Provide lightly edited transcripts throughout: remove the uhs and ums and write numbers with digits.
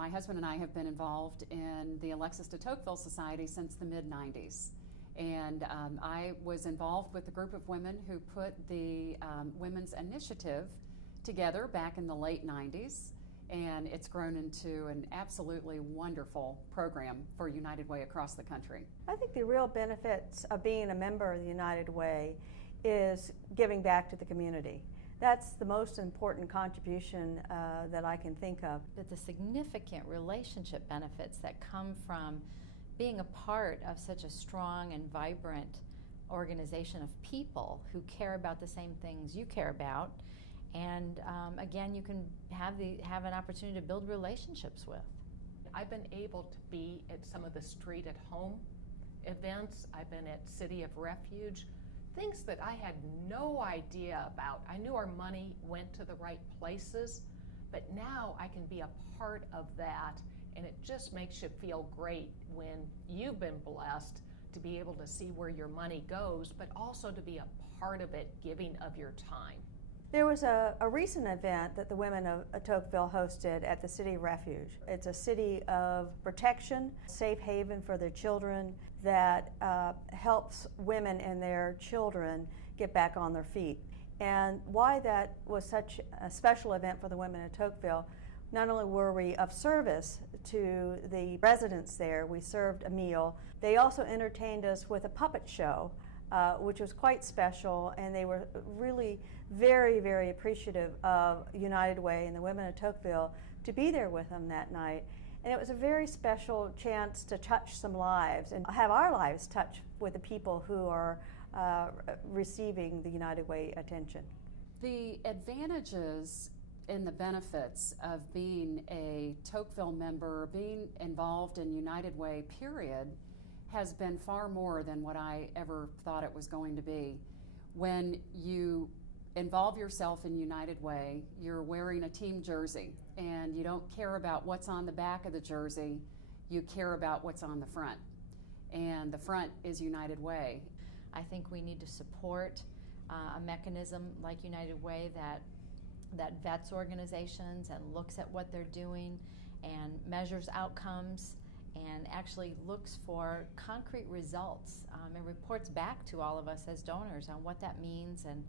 My husband and I have been involved in the Alexis de Tocqueville Society since the mid-90s. And I was involved with a group of women who put the Women's Initiative together back in the late 90s. And it's grown into an absolutely wonderful program for United Way across the country. I think the real benefits of being a member of the United Way is giving back to the community. That's the most important contribution that I can think of. But the significant relationship benefits that come from being a part of such a strong and vibrant organization of people who care about the same things you care about, and again, you can have an opportunity to build relationships with. I've been able to be at some of the Street at Home events. I've been at City of Refuge, things that I had no idea about. I knew our money went to the right places, but now I can be a part of that, and it just makes you feel great when you've been blessed to be able to see where your money goes, but also to be a part of it, giving of your time. There was a recent event that the women of Tocqueville hosted at the City of Refuge. It's a city of protection, safe haven for their children that helps women and their children get back on their feet. And why that was such a special event for the women of Tocqueville, not only were we of service to the residents there, we served a meal, they also entertained us with a puppet show, which was quite special, and they were really very, very appreciative of United Way and the women of Tocqueville to be there with them that night. And it was a very special chance to touch some lives and have our lives touched with the people who are receiving the United Way attention. The advantages and the benefits of being a Tocqueville member, being involved in United Way, period, has been far more than what I ever thought it was going to be. When you involve yourself in United Way, you're wearing a team jersey, and you don't care about what's on the back of the jersey, you care about what's on the front. And the front is United Way. I think we need to support a mechanism like United Way that vets organizations and looks at what they're doing and measures outcomes and actually looks for concrete results and reports back to all of us as donors on what that means and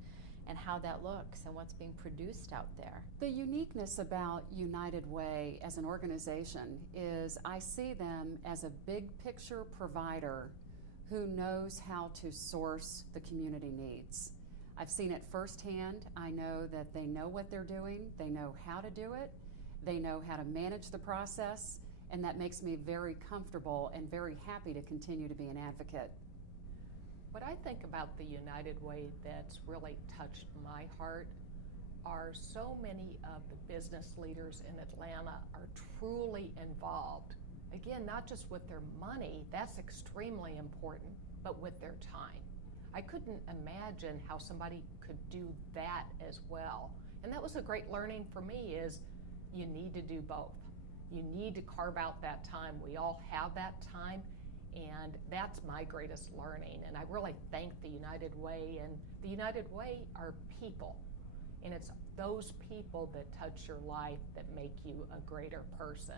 how that looks and what's being produced out there. The uniqueness about United Way as an organization is I see them as a big picture provider who knows how to source the community needs. I've seen it firsthand. I know that they know what they're doing, they know how to do it, they know how to manage the process, and that makes me very comfortable and very happy to continue to be an advocate. What I think about the United Way that's really touched my heart are so many of the business leaders in Atlanta are truly involved. Again, not just with their money, that's extremely important, but with their time. I couldn't imagine how somebody could do that as well. And that was a great learning for me, is you need to do both. You need to carve out that time. We all have that time, and that's my greatest learning. And I really thank the United Way, and the United Way are people. And it's those people that touch your life that make you a greater person.